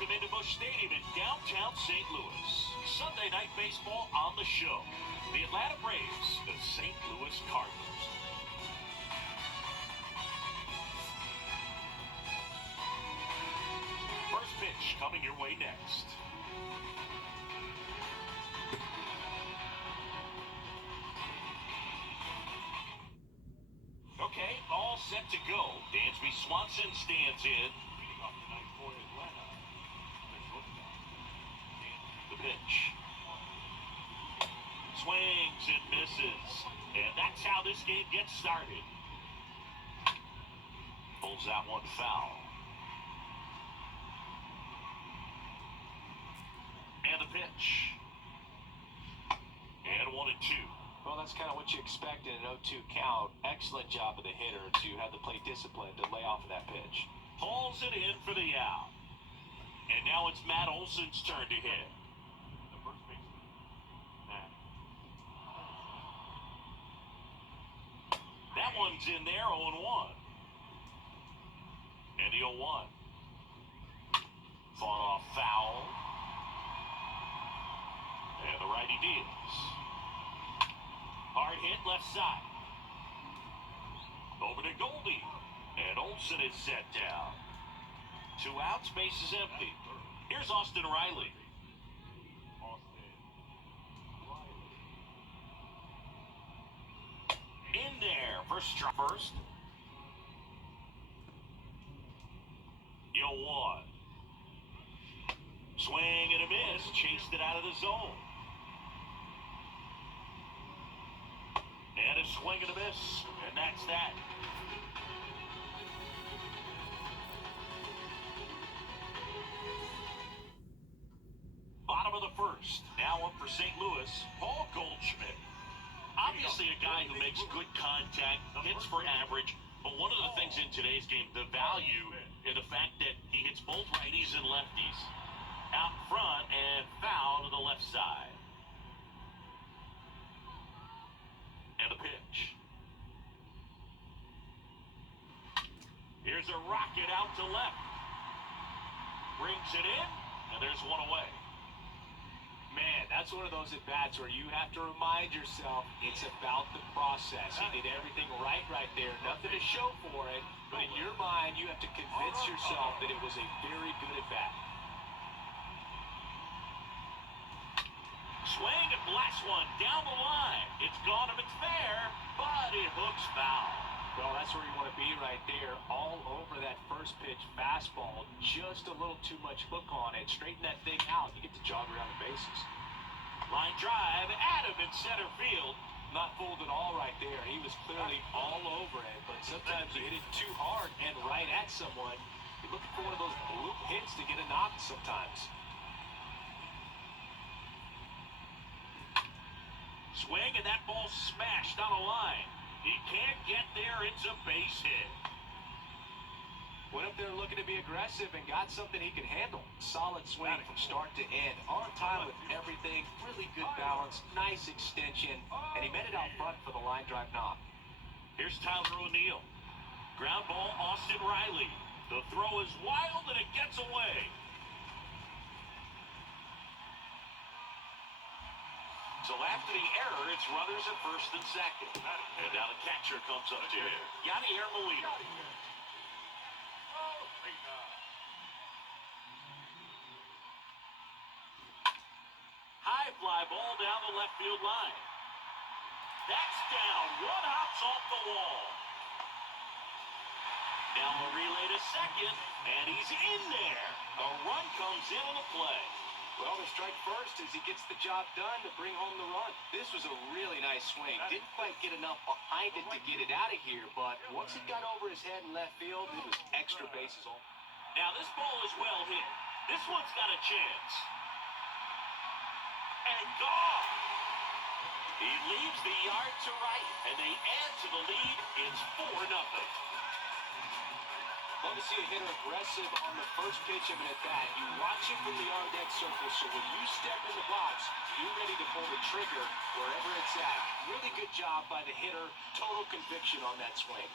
Welcome into Busch Stadium in downtown St. Louis. Sunday night baseball on the show. The Atlanta Braves, the St. Louis Cardinals. First pitch coming your way next. Okay, all set to go. Dansby Swanson stands in. Leading off the night for Atlanta. The pitch. Swings and misses. And that's how this game gets started. Pulls that one foul. And the pitch. And 1-2. Well, that's kind of what you expect in an 0-2 count. Excellent job of the hitter to have the plate discipline to lay off of that pitch. Hauls it in for the out. And now it's Matt Olson's turn to hit. The first baseman, Matt. That one's in there, 0-1. And the 0-1. Fought off foul. And the righty deals. Hard hit left side. Over to Goldie. And Olson is set down. 2 outs, base is empty. Here's Austin Riley. In there. First strike. First. 0-1. Swing and a miss. Chased it out of the zone. And a swing and a miss. And that's that. Bottom of the first. Now up for St. Louis, Paul Goldschmidt. Obviously a guy who makes good contact, hits for average, but one of the things in today's game, the value in the fact that he hits both righties and lefties. Out front and foul to the left side. And the pitch. Here's a rocket out to left. Brings it in, and there's one away. Man, that's one of those at-bats where you have to remind yourself it's about the process. He did everything right there. Nothing to show for it, but in your mind, you have to convince yourself that it was a very good at-bat. Swing and blast one down the line. It's gone if it's fair, but it hooks foul. Well, that's where you want to be right there. All over that first pitch fastball. Just a little too much hook on it. Straighten that thing out. You get to jog around the bases. Line drive, Adam in center field. Not fooled at all right there. He was clearly all over it, but sometimes you hit it too hard and right at someone. You're looking for one of those bloop hits to get a knock sometimes. Swing, and that ball smashed on a line. He can't get there. It's a base hit. Went up there looking to be aggressive and got something he could handle. Solid swing from start to end. On time with everything. Really good balance. Nice extension. And he met it out front for the line drive knock. Here's Tyler O'Neill. Ground ball, Austin Riley. The throw is wild, and it gets away. So after the error, it's runners at first and second. And now the catcher comes up to him. Yadier Molina. High fly ball down the left field line. That's down. One hops off the wall. Now a relay to second, and he's in there. A run comes in on the play. Well, the strike first as he gets the job done to bring home the run. This was a really nice swing. Didn't quite get enough behind it to get it out of here, but once it got over his head in left field, it was extra bases. Now this ball is well hit. This one's got a chance. And gone. He leaves the yard to right, and they add to the lead. It's 4-0. Love to see a hitter aggressive on the first pitch of an at-bat. You watch it from the on-deck circle, so when you step in the box, you're ready to pull the trigger wherever it's at. Really good job by the hitter. Total conviction on that swing.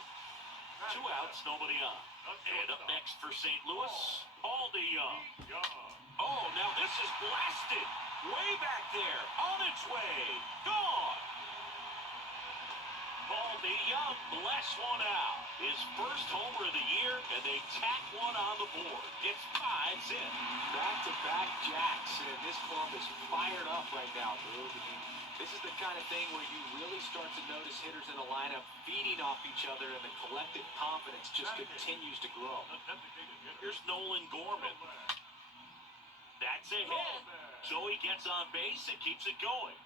Two outs, nobody on. And up next for St. Louis, Paul DeYoung. Oh, now this is blasted. Way back there, on its way, gone. Paul DeYoung blasts one out. His first homer of the year, and they tack one on the board. It's 5-0. Back-to-back jacks, and this club is fired up right now, Boog. I mean, this is the kind of thing where you really start to notice hitters in a lineup feeding off each other, and the collective confidence just continues to grow. Here's Nolan Gorman. That's a hit. So he gets on base and keeps it going.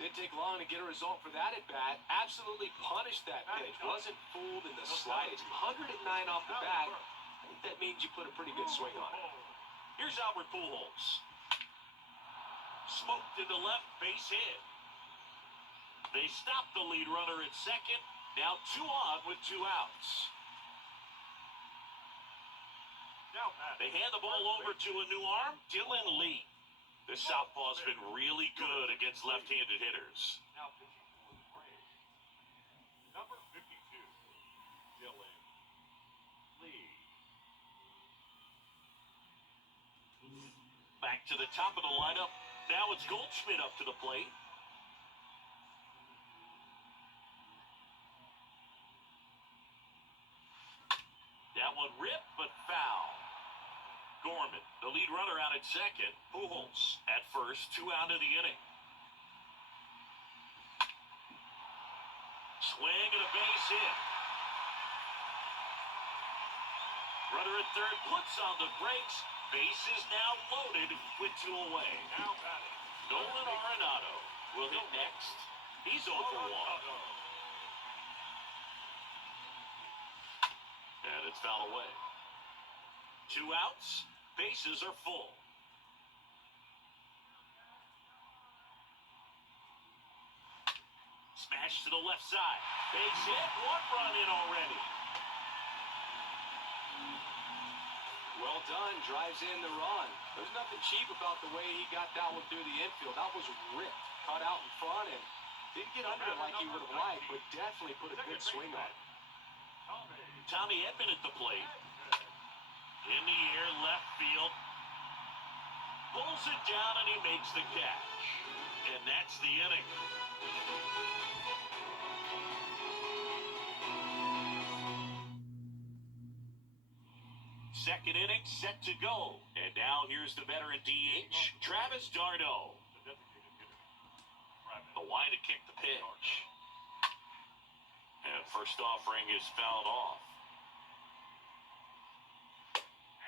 Didn't take long to get a result for that at bat. Absolutely punished that pitch. Wasn't fooled in the slightest. 109 off the bat. I think that means you put a pretty good swing on it. Here's Albert Pujols. Smoked to the left, base hit. They stop the lead runner at second. Now 2 on with 2 outs. They hand the ball over to a new arm, Dylan Lee. This southpaw's been really good against left-handed hitters. Now pitching for the Braves, number 52, Dylan Lee. Back to the top of the lineup. Now it's Goldschmidt up to the plate. That one ripped, but foul. Gorman, the lead runner, out at second. Pujols at first, 2 out of the inning. Swing and a base hit. Runner at third puts on the brakes. Base is now loaded with 2 away. Now batting, Nolan Arenado will hit next. He's 0 for 1. And it's foul away. 2 outs. Bases are full. Smash to the left side. Base hit. 1 run in already. Well done. Drives in the run. There's nothing cheap about the way he got that one through the infield. That was ripped. Cut out in front and didn't get under it like he would have liked, but definitely put a good swing on it. Tommy Edman at the plate. In the air, left field. Pulls it down and he makes the catch. And that's the inning. Second inning set to go. And now here's the veteran DH, Travis d'Arnaud. The line to kick the pitch. And first offering is fouled off.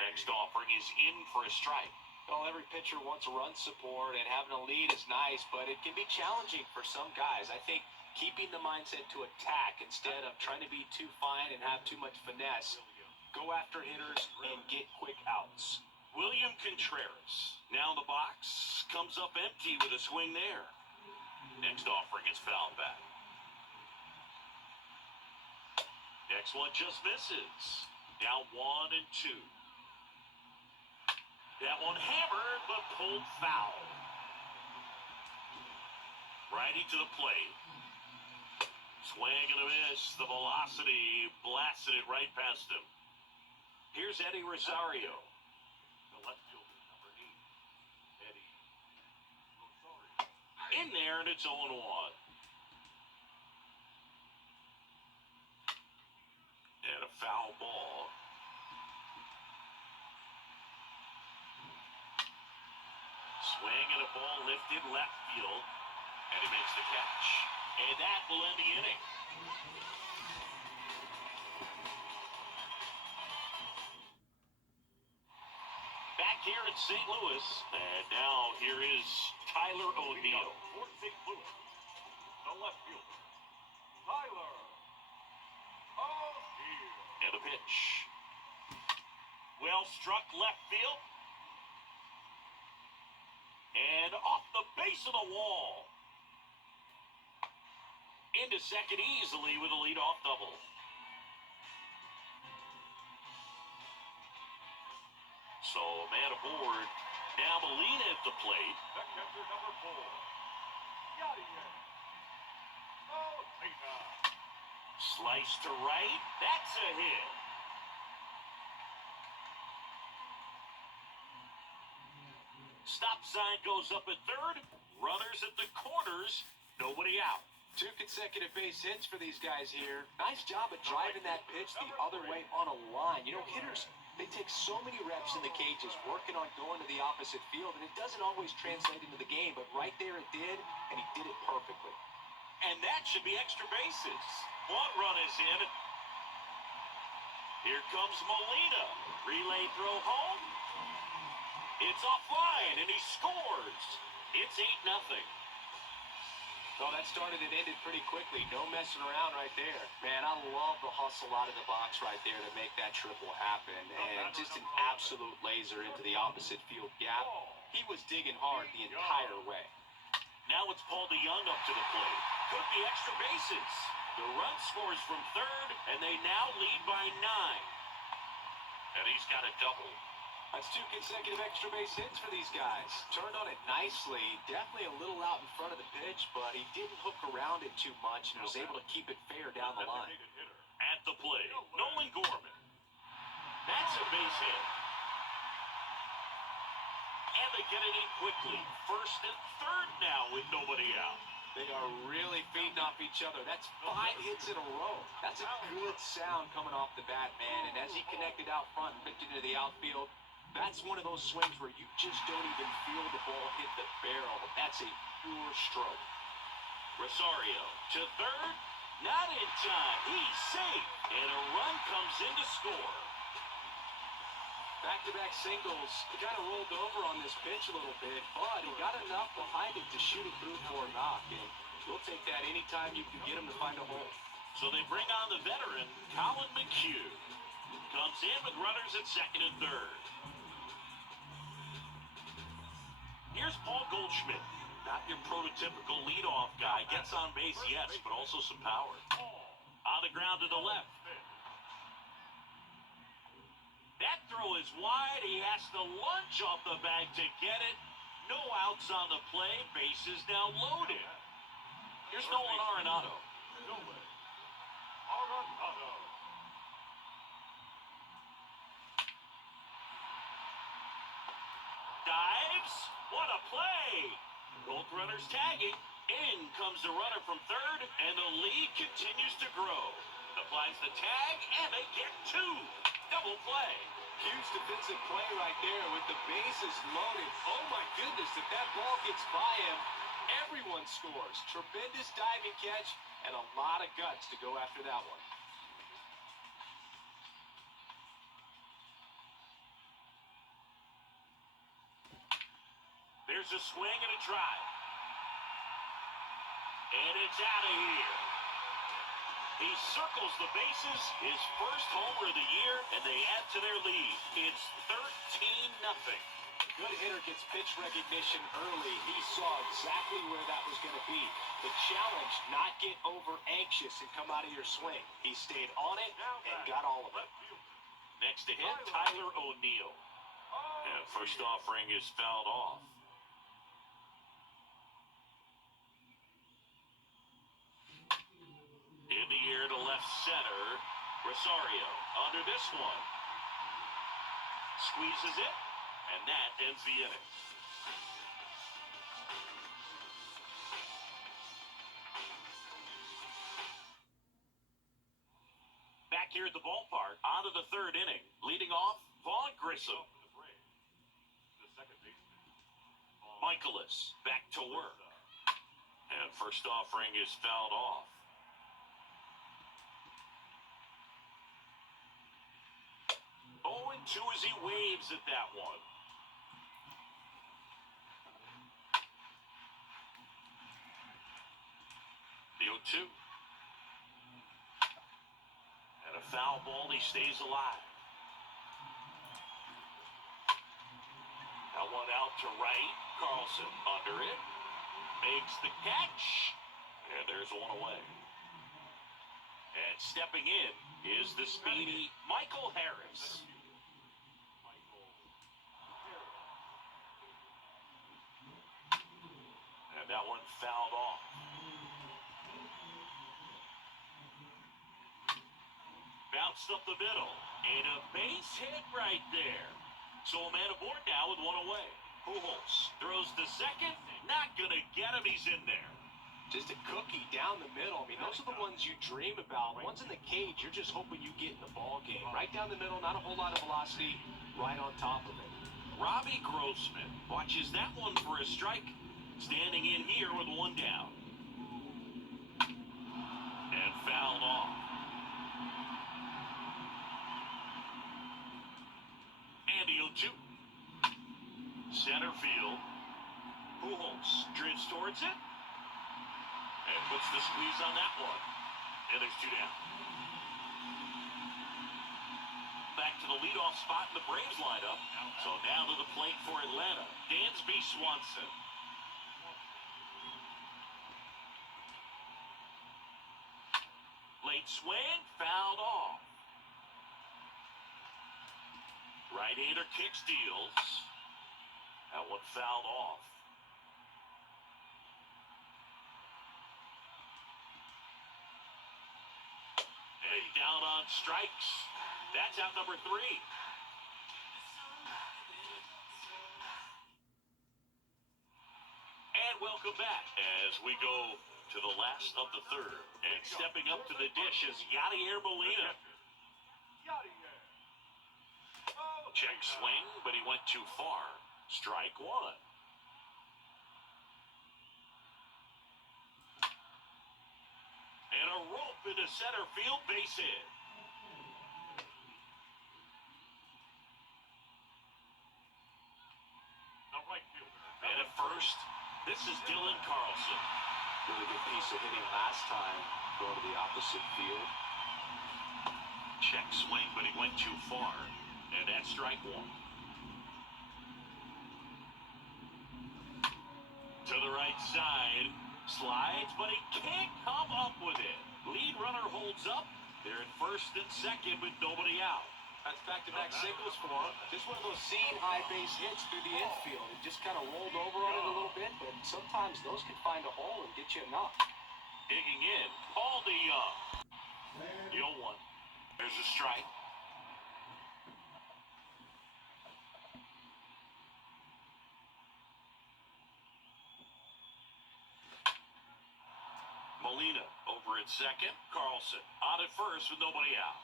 Next offering is in for a strike. Well, every pitcher wants run support, and having a lead is nice, but it can be challenging for some guys. I think keeping the mindset to attack instead of trying to be too fine and have too much finesse. Go after hitters and get quick outs. William Contreras, now in the box, comes up empty with a swing there. Next offering is fouled back. Next one just misses. Now 1 and 2. That one hammered, but pulled foul. Righty to the plate. Swing and a miss. The velocity blasted it right past him. Here's Eddie Rosario. The left fielder, number 8, Eddie Rosario. In there, and it's 0-1. And a foul ball. Swing and a ball lifted left field. And he makes the catch. And that will end the inning. Back here in St. Louis. And now here is Tyler O'Neill. For St. Louis, the left fielder, Tyler O'Neill. And a pitch. Well struck left field. And off the base of the wall. Into second easily with a leadoff double. So, man aboard. Now Molina at the plate. The catcher, number 4, Yadier Molina. Slice to right. That's a hit. Stop sign goes up at third. Runners at the corners. Nobody out. 2 consecutive base hits for these guys here. Nice job of driving that pitch the other way on a line. You know, hitters, they take so many reps in the cages working on going to the opposite field, and it doesn't always translate into the game, but right there it did, and he did it perfectly. And that should be extra bases. One run is in. Here comes Molina. Relay throw home. It's offline, and he scores. It's 8-0. Well, that started and ended pretty quickly. No messing around right there. Man, I love the hustle out of the box right there to make that triple happen. And just an absolute laser into the opposite field gap. He was digging hard the entire way. Now it's Paul DeYoung up to the plate. Could be extra bases. The run scores from third, and they now lead by 9. And he's got a double. That's 2 consecutive extra base hits for these guys. Turned on it nicely. Definitely a little out in front of the pitch, but he didn't hook around it too much and was able to keep it fair down the line. At the plate, Nolan Gorman. That's a base hit. And they get it in quickly. First and third now with nobody out. They are really feeding off each other. That's 5 hits in a row. That's a good sound coming off the bat, man. And as he connected out front and picked it into the outfield, that's one of those swings where you just don't even feel the ball hit the barrel. That's a pure stroke. Rosario to third. Not in time. He's safe. And a run comes in to score. Back-to-back singles. He kind of rolled over on this pitch a little bit, but he got enough behind it to shoot it through for a knock. And we'll take that anytime you can get him to find a hole. So they bring on the veteran, Colin McHugh. Comes in with runners at second and third. Here's Paul Goldschmidt. Not your prototypical leadoff guy. Gets on base, yes, but also some power. On the ground to the left. That throw is wide. He has to lunge off the bag to get it. No outs on the play. Bases now loaded. Here's Nolan Arenado. Dives. What a play. Both runners tagging. In comes the runner from third, and the lead continues to grow. Applies the tag, and they get 2. Double play. Huge defensive play right there with the bases loaded. Oh my goodness, if that ball gets by him, everyone scores. Tremendous diving catch and a lot of guts to go after that one. There's a swing and a drive. And it's out of here. He circles the bases, his first homer of the year, and they add to their lead. It's 13-0. Good hitter gets pitch recognition early. He saw exactly where that was going to be. The challenge, not get over anxious and come out of your swing. He stayed on it and got all of it. Next to hit, Tyler O'Neill. And first offering is fouled off. In the air to left center. Rosario under this one. Squeezes it, and that ends the inning. Back here at the ballpark, on to the third inning. Leading off, Vaughn Grissom. Michaelis back to work. And first offering is fouled off. 0-2 as he waves at that one. The 0-2. And a foul ball, he stays alive. That one out to right. Carlson under it. Makes the catch. And there's one away. And stepping in is the speedy Michael Harris. And that one fouled off. bounced up the middle. And a base hit right there. So a man aboard now with one away. Pujols throws to second. Not going to get him. He's in there. Just a cookie down the middle. I mean, those are the ones you dream about. Once in the cage, you're just hoping you get in the ball game. Right down the middle, not a whole lot of velocity, right on top of it. Robbie Grossman watches that one for a strike. Standing in here with one down. And fouled off. And the 0-2. Center field. Pujols drifts towards it. And puts the squeeze on that one. And there's two down. Back to the leadoff spot in the Braves lineup. So now to the plate for Atlanta. Dansby Swanson. Late swing, fouled off. Right-hander kick steals. That one fouled off. And down on strikes. That's out number 3. And welcome back as we go to the last of the third. And stepping up to the dish is Yadier Molina. Check swing, but he went too far. Strike one. And a rope into center field, base hit. And at first, this is Dylan Carlson. Really good piece of hitting last time, going to the opposite field. Check swing, but he went too far. And that's strike one. To the right side. Slides, but he can't come up with it. Lead runner holds up. They're at first and second with nobody out. That's back-to-back singles for him. Just one of those seam high base hits through the infield. It just kind of rolled over on it a little bit, but sometimes those can find a hole and get you a knock. Digging in, Paul DeYoung. The 0-1. There's a strike. Molina over at second. Carlson on at first with nobody out.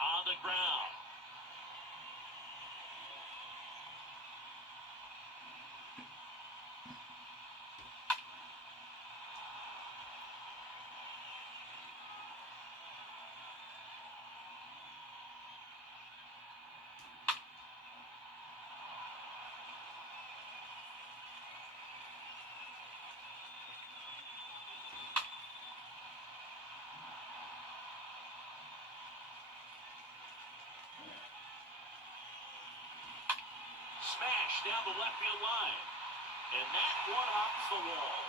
On the ground. Smash down the left field line. And that one hops the wall.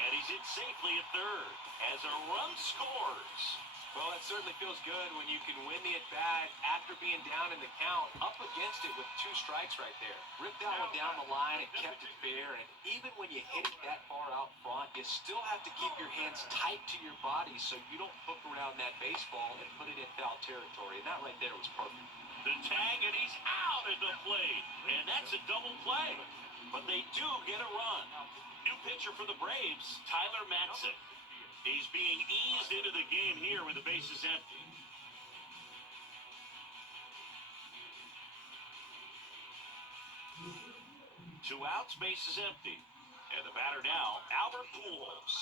And he's in safely at third as a run scores. Well, it certainly feels good when you can win the at-bat after being down in the count, up against it with 2 strikes right there. Ripped that one down the line and kept it fair, and even when you hit it that far out front, you still have to keep your hands tight to your body so you don't hook around that baseball and put it in foul territory, and that right there was perfect. The tag, and he's out at the plate, and that's a double play. But they do get a run. New pitcher for the Braves, Tyler Matson. He's being eased into the game here with the bases empty. Two outs, bases empty. And the batter now, Albert Pujols.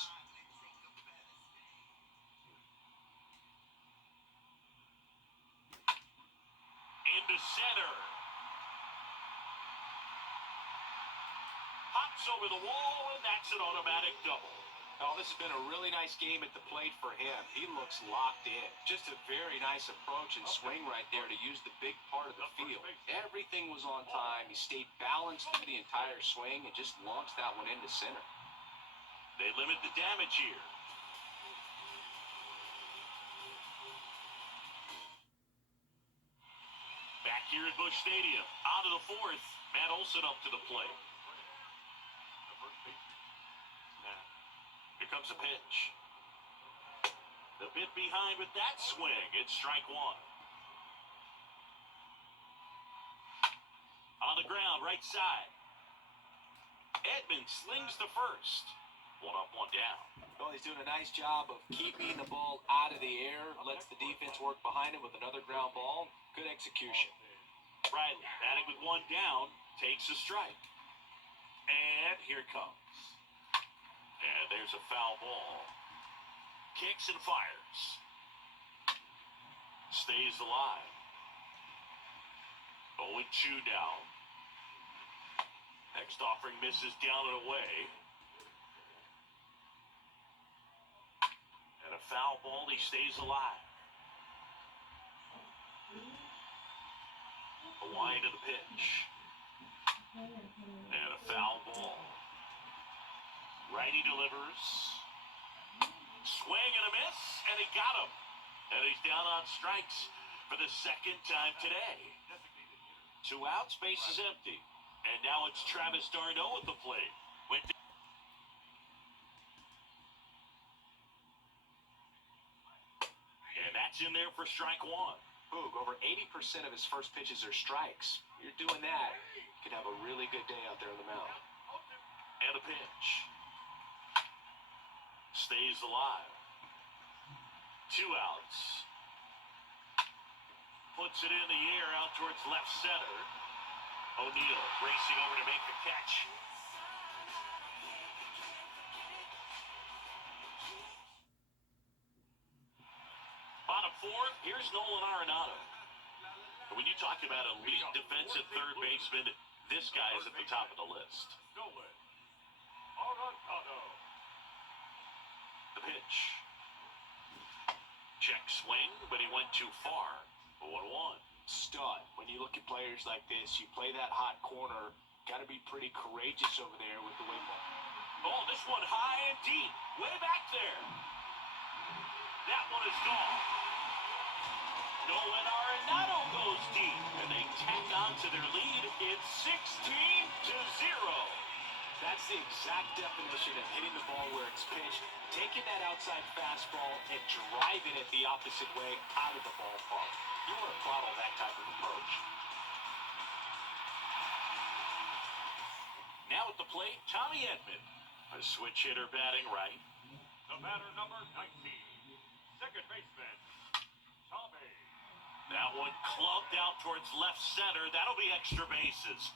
Into center. Hops over the wall, and that's an automatic double. Oh, this has been a really nice game at the plate for him. He looks locked in. Just a very nice approach and swing right there to use the big part of the field. Everything was on time. He stayed balanced through the entire swing and just launched that one into center. They limit the damage here. Back here at Busch Stadium, out of the fourth, Matt Olson up to the plate. comes a pitch. The bit behind with that swing. It's strike one. On the ground, right side. Edman slings the first. One up, one down. Well, he's doing a nice job of keeping the ball out of the air. Lets the defense work behind him with another ground ball. Good execution. Riley, batting with one down, takes a strike. And here it comes. And there's a foul ball. Kicks and fires. Stays alive. 0-2 down. Next offering misses down and away. And a foul ball, he stays alive. A line to the pitch. And a foul ball. Righty delivers. Swing and a miss, and he got him. And he's down on strikes for the second time today. 2 outs, base is empty. And now it's Travis d'Arnaud at the plate. And that's in there for strike one. Boog, over 80% of his first pitches are strikes. You're doing that, you could have a really good day out there on the mound. And a pitch. Stays alive. 2 outs. Puts it in the air out towards left center. O'Neill racing over to make the catch. Bottom 4, here's Nolan Arenado. When you talk about elite defensive third baseman, this guy is at the top of the list. Nolan Arenado. The pitch. Check swing, but he went too far. 1-1. Stud. When you look at players like this, you play that hot corner, got to be pretty courageous over there with the way ball. Oh, this one high and deep. Way back there. That one is gone. Nolan Arenado goes deep, and they tack on to their lead. It's 16-0. That's the exact definition of hitting the ball where it's pitched, taking that outside fastball and driving it the opposite way out of the ballpark. You want to throttle that type of approach. Now at the plate, Tommy Edman. A switch hitter batting right. The batter number 19. Second baseman, Tommy. That one clubbed out towards left center. That'll be extra bases.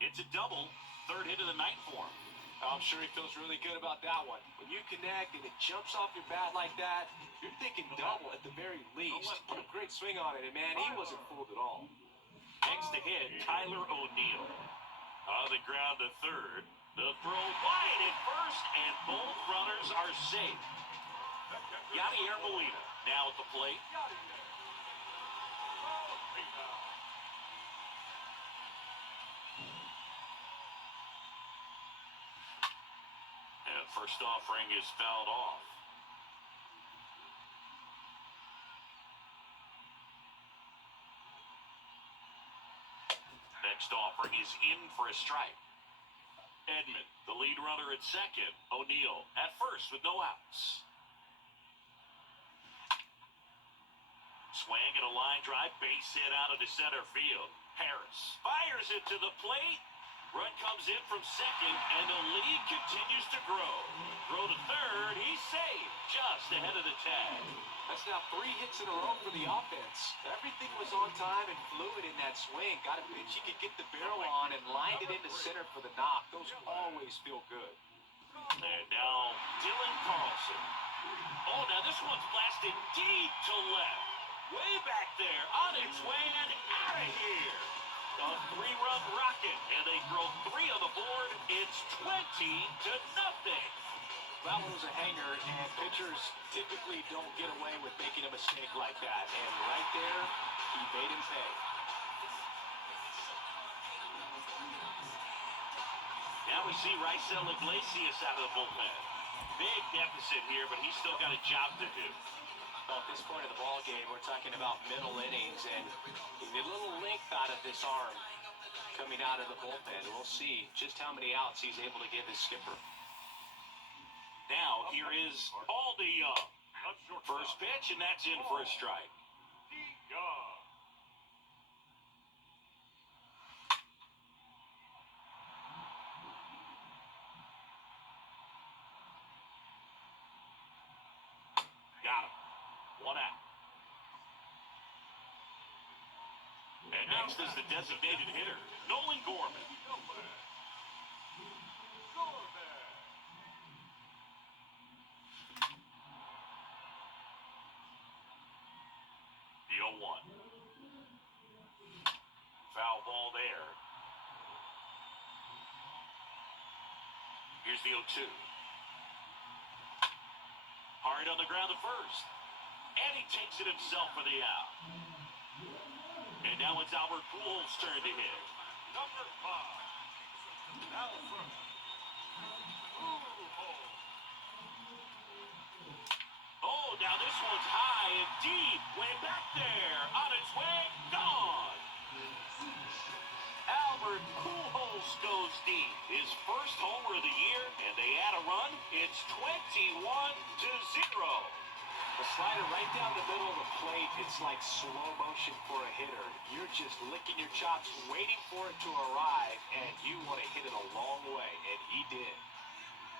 It's a double. Third hit of the night for him. I'm sure he feels really good about that one. When you connect and it jumps off your bat like that, you're thinking double at the very least. Put a great swing on it, and man, he wasn't fooled at all. Next to hit, Tyler O'Neill. On the ground to third. The throw wide at first, and both runners are safe. Yadier Molina now at the plate. And first offering is fouled off. Next offering is in for a strike. Edman, the lead runner at second. O'Neill at first with no outs. Swing and a line drive, base hit out into center field. Harris fires it to the plate. Run comes in from second, and the lead continues to grow. Throw to third, he's safe, just ahead of the tag. That's now 3 hits in a row for the offense. Everything was on time and fluid in that swing. Got a pitch he could get the barrel on and lined it into center for the knock. Those always feel good. And now Dylan Carlson. Oh, now this one's blasted deep to left. Way back there, on its way and out of here. A 3-run rocket, and they throw 3 on the board. It's 20-0. That one was a hanger, and pitchers typically don't get away with making a mistake like that. And right there, he made him pay. Now we see Raisel Iglesias out of the bullpen. Big deficit here, but he's still got a job to do. Well, at this point of the ball game, we're talking about middle innings, and he made a little length out of this arm. coming out of the bullpen. We'll see just how many outs he's able to give his skipper. Now, here is Paul DeYoung. First pitch, and that's in for a strike. DeYoung. Got him. One out. And next is the designated hitter, Nolan Gorman. The 0-1. Foul ball there. Here's the 0-2. Hard on the ground at first. And he takes it himself for the out. And now it's Albert Pujols' turn to hit. Number 5. Albert Pujols. Oh, now this one's high and deep. Way back there. On its way. Gone. Albert Pujols goes deep. His first homer of the year. And they add a run. It's 21-0. The slider right down the middle of the plate, it's like slow motion for a hitter. You're just licking your chops, waiting for it to arrive, and you want to hit it a long way, and he did.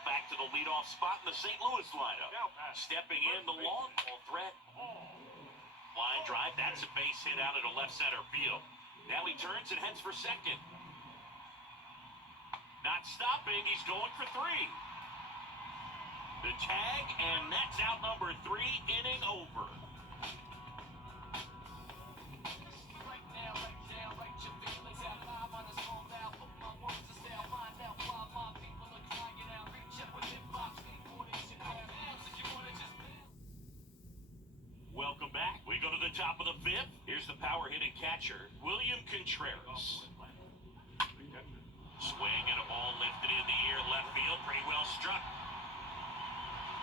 Back to the leadoff spot in the St. Louis lineup. Stepping in, the long ball threat. Line drive, that's a base hit out into left center field. Now he turns and heads for second. Not stopping, he's going for 3. The tag, and that's out number 3, inning over. Welcome back. We go to the top of the 5th. Here's the power hitting catcher, William Contreras. Swing and a ball lifted in the air, left field, pretty well struck.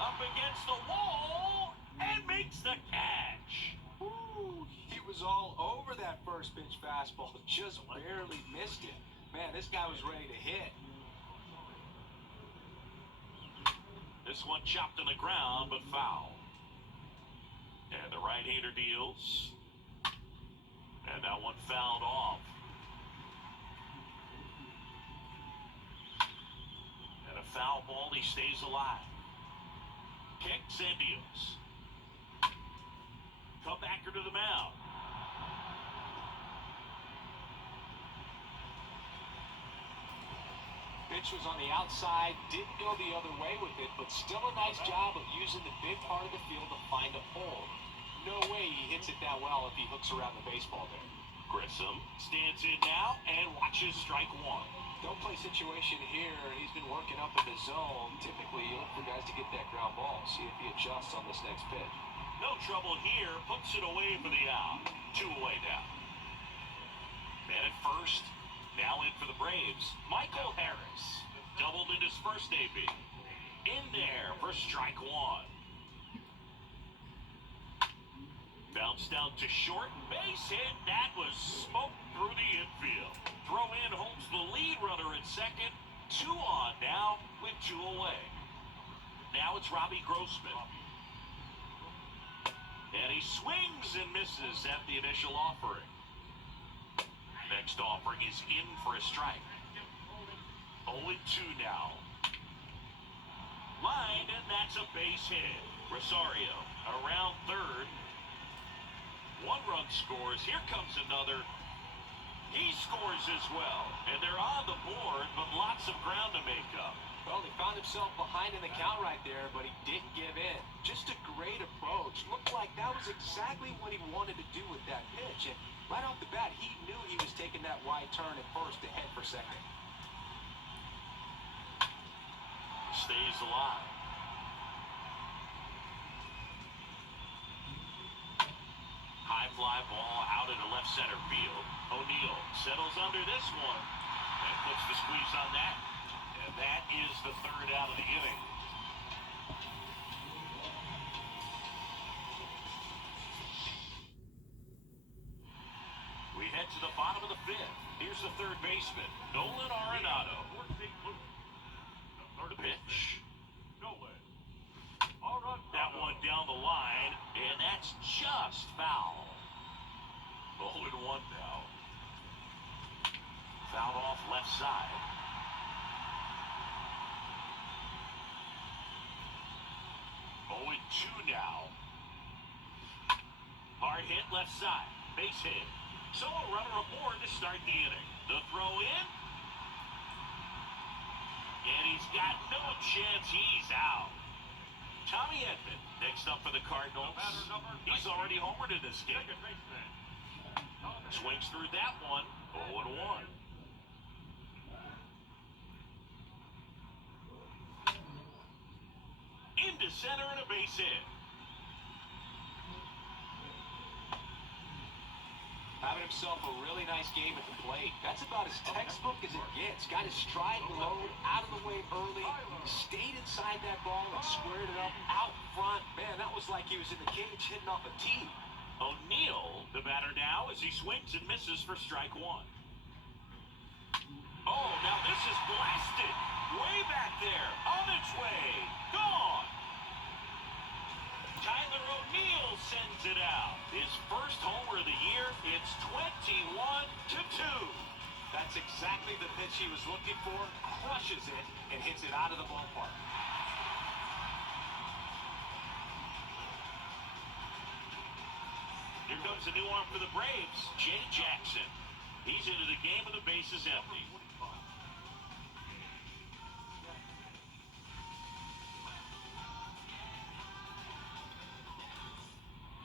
Up against the wall, and makes the catch. Woo, he was all over that first pitch fastball, just barely missed it. Man, this guy was ready to hit. This one chopped on the ground, but foul. And the right-hander deals. And that one fouled off. And a foul ball, he stays alive. Kicks and deals. Comebacker to the mound. Pitch was on the outside, didn't go the other way with it, but still a nice job of using the big part of the field to find a hole. No way he hits it that well if he hooks around the baseball there. Grissom stands in now and watches strike 1. Don't play situation here. He's been working up in the zone. Typically, you look for guys to get that ground ball. See if he adjusts on this next pitch. No trouble here. Puts it away for the out. 2 away now. Man at first. Now in for the Braves. Michael Harris. Doubled in his first AB. In there for strike 1. Bounced out to short. Base hit. That was smoked through the infield. Throw in holds the lead runner at second. 2 on now with 2 away. Now it's Robbie Grossman. And he swings and misses at the initial offering. Next offering is in for a strike. 0-2 now. Line, and that's a base hit. Rosario around third. 1 run scores. Here comes another. He scores as well. And they're on the board, but lots of ground to make up. Well, he found himself behind in the count right there, but he didn't give in. Just a great approach. Looked like that was exactly what he wanted to do with that pitch. And right off the bat, he knew he was taking that wide turn at first to head for second. Stays alive. High fly ball out into left center field. O'Neal settles under this one and puts the squeeze on that. And that is the 3rd out of the inning. We head to the bottom of the 5th. Here's the third baseman, Nolan Arenado. For St. Louis. The third Pitch. Nolan. Arenado. That one down the line, and that's just foul. 0-1 now. Fouled off left side. 0-2 now. Hard hit left side. Base hit. So a runner aboard to start the inning. The throw in. And he's got no chance. He's out. Tommy Edman next up for the Cardinals. He's already homered in this game. Second baseman. Swings through that one. 0-1. Into center and a base hit. Having himself a really nice game at the plate. That's about as textbook as it gets. Got his stride low, out of the way early, stayed inside that ball and squared it up out front. Man, that was like he was in the cage hitting off a tee. O'Neal, the batter now, as he swings and misses for strike one. Oh, now this is blasted. Way back there. On its way. Gone. Tyler O'Neal sends it out. His first homer of the year. It's 21-2. That's exactly the pitch he was looking for. Crushes it and hits it out of the ballpark. Here comes a new arm for the Braves, Jay Jackson. He's into the game with the bases empty.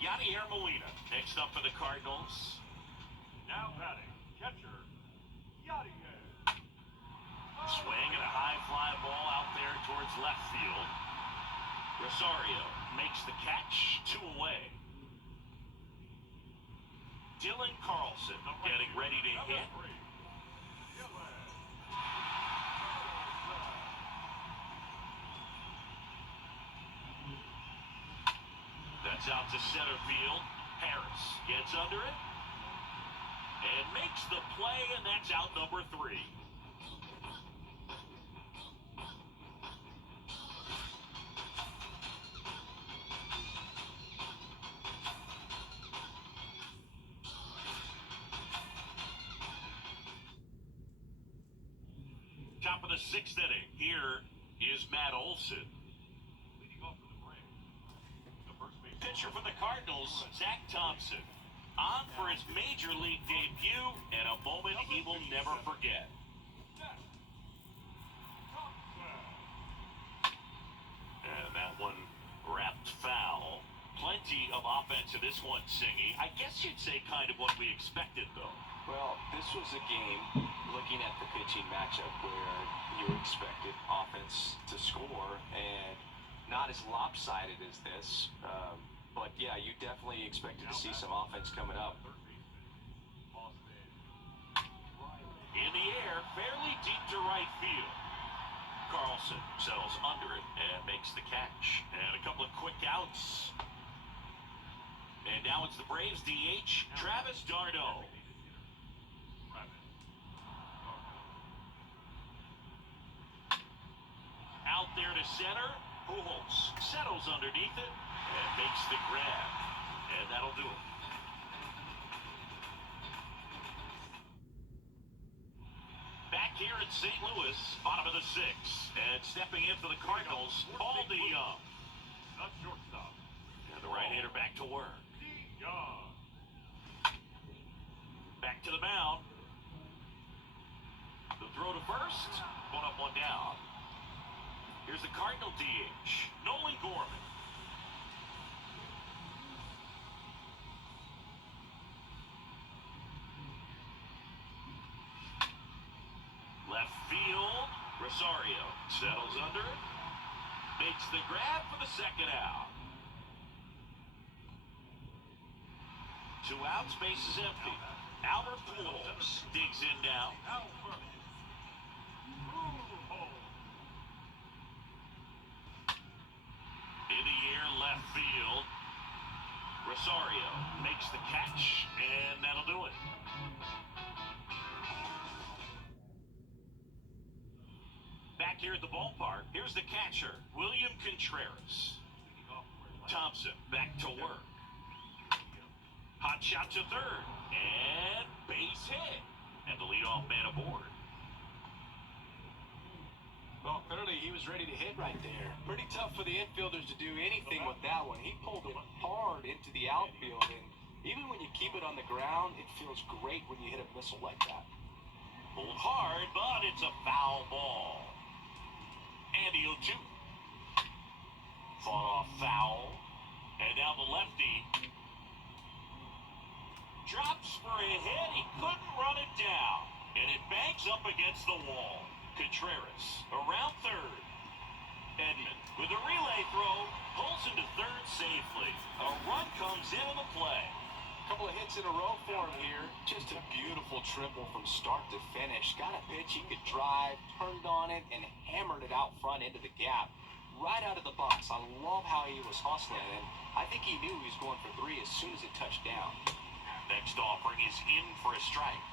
Yadier Molina next up for the Cardinals. Now batting. Catcher. Yadier. Swing and a high fly ball out there towards left field. Rosario makes the catch, 2 away. Dylan Carlson getting ready to hit. That's out to center field. Harris gets under it and makes the play, and that's out number 3. Top of the 6th inning. Here is Matt Olson. Leading off for the Braves. The first base. Pitcher for the Cardinals, Zach Thompson. On for his major league debut, and a moment he will never forget. And that one wrapped foul. Plenty of offense in this one, Singy. I guess you'd say kind of what we expected, though. Well, this was a game, looking at the pitching matchup, where you expected offense to score, and not as lopsided as this. But, yeah, you definitely expected to see some offense coming up. In the air, fairly deep to right field. Carlson settles under it and makes the catch. And a couple of quick outs. And now it's the Braves DH, Travis d'Arnaud. Out there to center, Pujols settles underneath it and makes the grab. And that'll do it. Back here in St. Louis, bottom of the 6th. And stepping in for the Cardinals, Paul DeYoung. Not shortstop. And the right-hander back to work. Young. Back to the mound. The throw to first. 1 up, 1 down. Here's the Cardinal DH, Nolan Gorman. Left field, Rosario settles under it. Makes the grab for the second out. 2 outs, base is empty. Albert Pujols digs in now. Albert. In the air, left field. Rosario makes the catch, and that'll do it. back here at the ballpark. Here's the catcher, William Contreras. Thompson back to work. Hot shot to third. And base hit. And the leadoff man aboard. Well, clearly he was ready to hit right there. Pretty tough for the infielders to do anything with that one. He pulled it hard into the outfield, and even when you keep it on the ground, it feels great when you hit a missile like that. Pulled hard, but it's a foul ball. And the 0-2. Fought off foul. And now the lefty drops for a hit. He couldn't run it down. And it bangs up against the wall. Contreras around third. Edman with a relay throw pulls into third safely. A run comes in on the play. Couple of hits in a row for him here. Just a beautiful triple from start to finish. Got a pitch he could drive, turned on it, and hammered it out front into the gap. Right out of the box. I love how he was hustling, and I think he knew he was going for three as soon as it touched down. Next offering is in for a strike.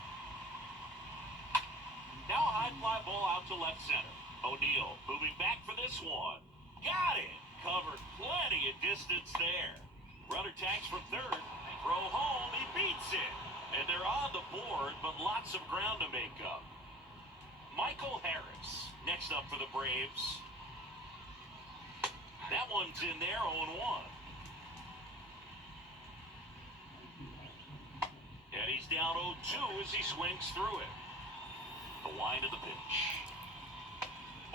Now a high fly ball out to left center. O'Neill moving back for this one. Got it! Covered plenty of distance there. Runner tags from third. Throw home, he beats it. And they're on the board, but lots of ground to make up. Michael Harris, next up for the Braves. That one's in there, 0-1. And he's down 0-2 as he swings through it. The line of the pitch.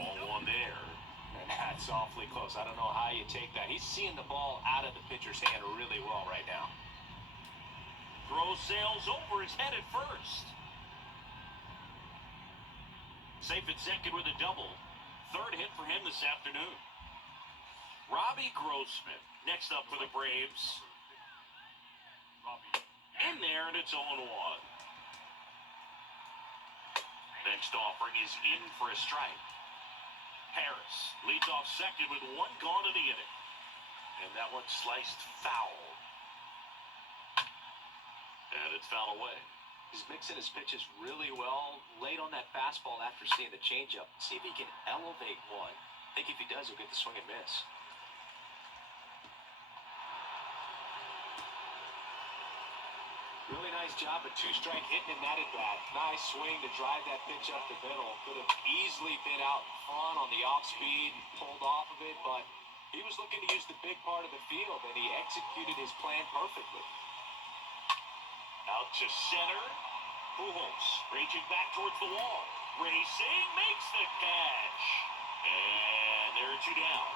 Ball one there. And that's awfully close. I don't know how you take that. He's seeing the ball out of the pitcher's hand really well right now. Throw sails over his head at first. Safe at second with a double. Third hit for him this afternoon. Robbie Grossman, next up for the Braves. In there, and it's 0-1. Next offering is in for a strike. Harris leads off second with one gone to the inning. And that one sliced foul. And it's foul away. He's mixing his pitches really well. Late on that fastball after seeing the changeup. See if he can elevate one. I think if he does, he'll get the swing and miss. Really nice job at two-strike hitting in that at-bat. Nice swing to drive that pitch up the middle. Could have easily been out in front on the off-speed and pulled off of it, but he was looking to use the big part of the field, and he executed his plan perfectly. Out to center. Pujols raging back towards the wall. Racing, makes the catch. And there are two down.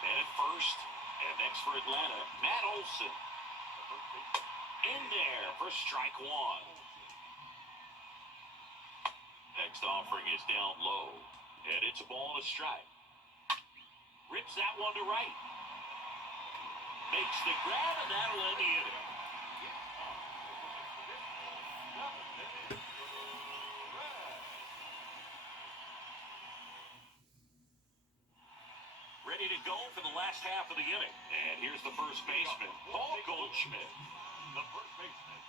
Man at first. And next for Atlanta, Matt Olson. In there for strike one. Next offering is down low. And it's a ball and a strike. Rips that one to right. Makes the grab, and that'll end the inning. Ready to go for the last half of the inning. And here's the first baseman, Paul Goldschmidt. The first baseman,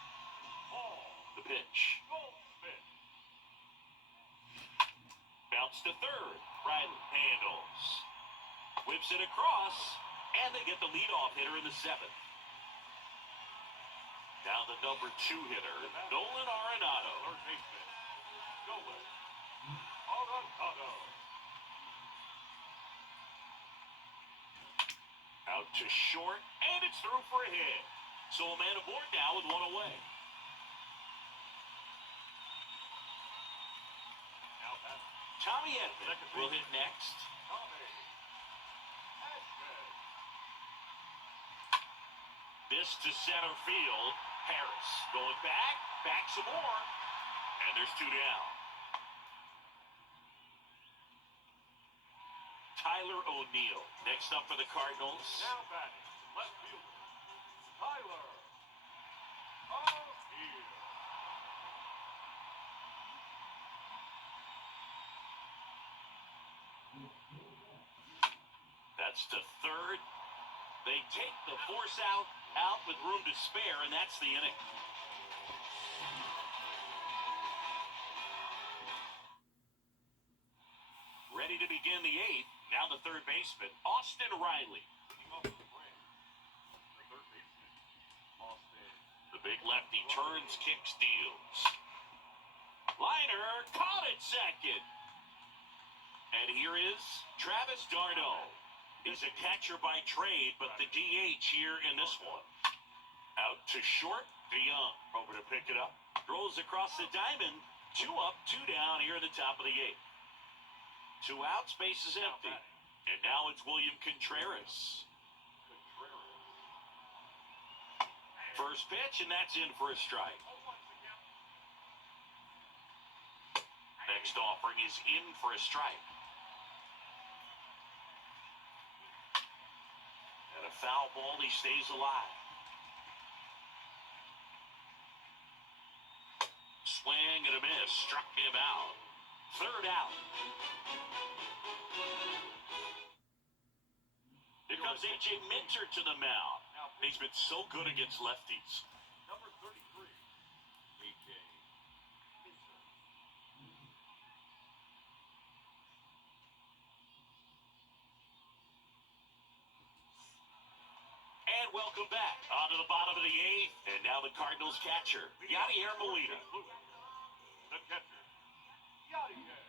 Paul The pitch. Goldschmidt. Bounce to third. Riley handles. Whips it across. And they get the leadoff hitter in the seventh. Now the number 2 hitter, Nolan Arenado. Third baseman, Nolan Arenado. Out to short, and it's through for a hit. So a man aboard now with one away. Now back, Tommy Edman will hit next. Tommy Edman. This to center field. Harris going back some more. And there's 2 down. Tyler O'Neill, next up for the Cardinals. Now batting, left fielder, Tyler O'Neill. That's to third. They take the force out with room to spare, and that's the inning. ready to begin the eighth. Now the third baseman, Austin Riley. Leading off the plate, the third baseman, Austin. The big lefty turns, kicks, deals. Liner caught at second. And here is Travis d'Arnaud. He's a catcher by trade, but the DH here in this one. Out to short, DeYoung over to pick it up. Throws across the diamond. 2 up, 2 down here at the top of the eighth. 2 outs, base is empty. And now it's William Contreras. First pitch, and that's in for a strike. Next offering is in for a strike. And a foul ball, he stays alive. Swing and a miss, struck him out. Third out. Here comes A.J. Minter to the mound. He's been so good against lefties. Number 33, A.J. Minter. And welcome back. On to the bottom of the eighth. And now the Cardinals catcher, Yadier Molina. The catcher, Yadier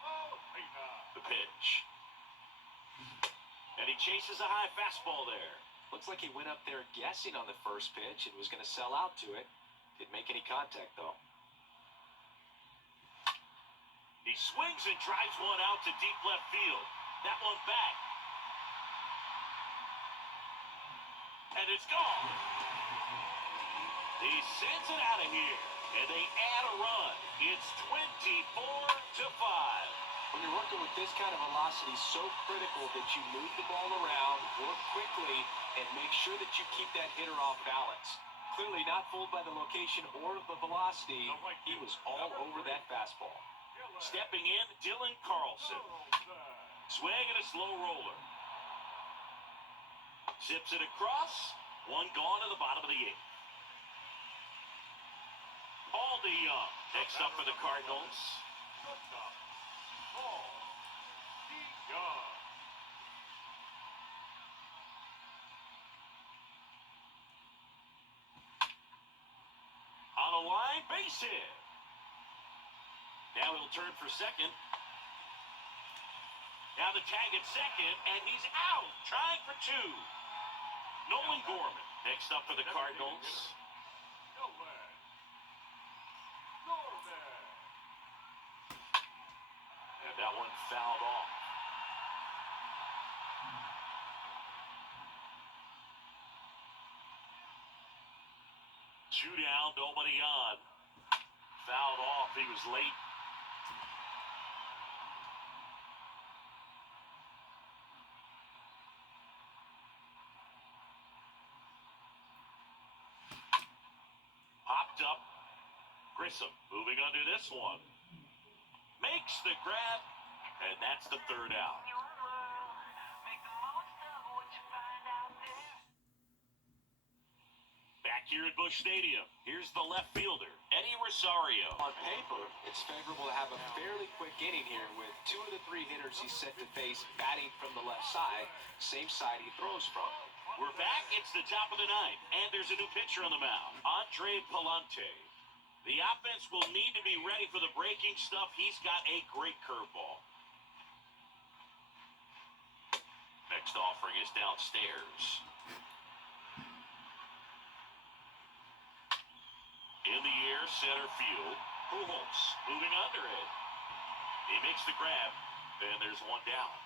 Molina. The pitch. And he chases a high fastball there. Looks like he went up there guessing on the first pitch and was going to sell out to it. Didn't make any contact, though. He swings and drives one out to deep left field. That one back. And it's gone. He sends it out of here. And they add a run. It's 24-5. When you're working with this kind of velocity, so critical that you move the ball around, work quickly, and make sure that you keep that hitter off balance. Clearly not fooled by the location or the velocity. He was all over that fastball. Stepping in, Dylan Carlson. Swing and a slow roller. Zips it across. One gone to the bottom of the eighth. Paul DeYoung next up for the Cardinals. Shortstop, Paul DeYoung. On a line, base hit. Now he'll turn for second. Now the tag at second, and he's out. Trying for 2. Nolan Gorman next up for the Cardinals. Nolan Gorman. And that one fouled off. Two down, nobody on. Fouled off, he was late. Popped up. Grissom moving under this one. Makes the grab, and that's the third out. Back here at Busch Stadium, here's the left fielder, Eddie Rosario. On paper, it's favorable to have a fairly quick inning here with 2 of the 3 hitters he's set to face batting from the left side, same side he throws from. We're back, it's the top of the ninth, and there's a new pitcher on the mound, Andre Palante. The offense will need to be ready for the breaking stuff. He's got a great curveball. Next offering is downstairs. In the air, center field. Pujols moving under it. He makes the grab, and there's one down.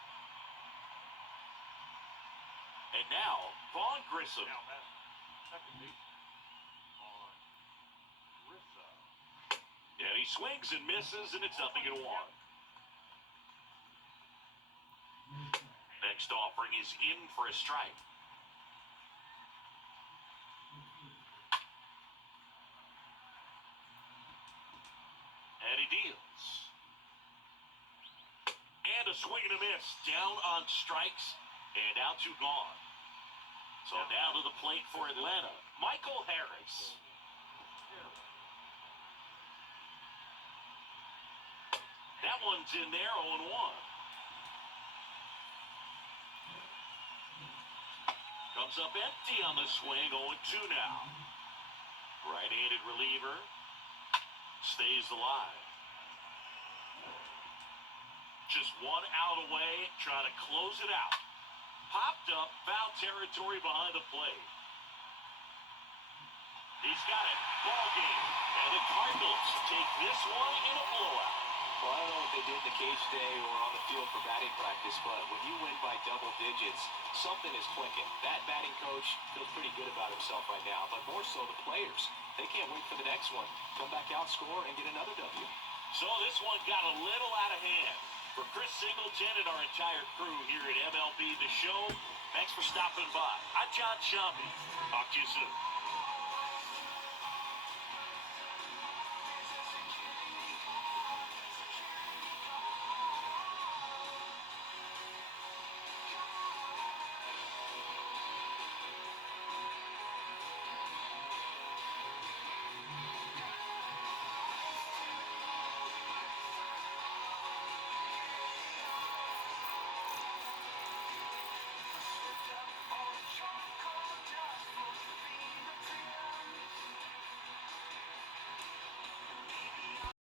And now, Vaughn Grissom. Now that's second base. On Grissom. And he swings and misses, and it's 0-1. Next offering is in for a strike. And he deals. And a swing and a miss. Down on strikes, and now 2 gone. So now to the plate for Atlanta, Michael Harris. That one's in there, 0-1. Comes up empty on the swing, 0-2 now. Right-handed reliever stays alive. Just one out away, trying to close it out. Popped up, foul territory behind the plate. He's got it. Ball game. And the Cardinals take this one in a blowout. Well, I don't know what they did in the cage today or on the field for batting practice, but when you win by double digits, something is clicking. That batting coach feels pretty good about himself right now, but more so the players. They can't wait for the next one. Come back out, score, and get another W. So this one got a little out of hand. For Chris Singleton and our entire crew here at MLB The Show, thanks for stopping by. I'm John Shambi. Talk to you soon.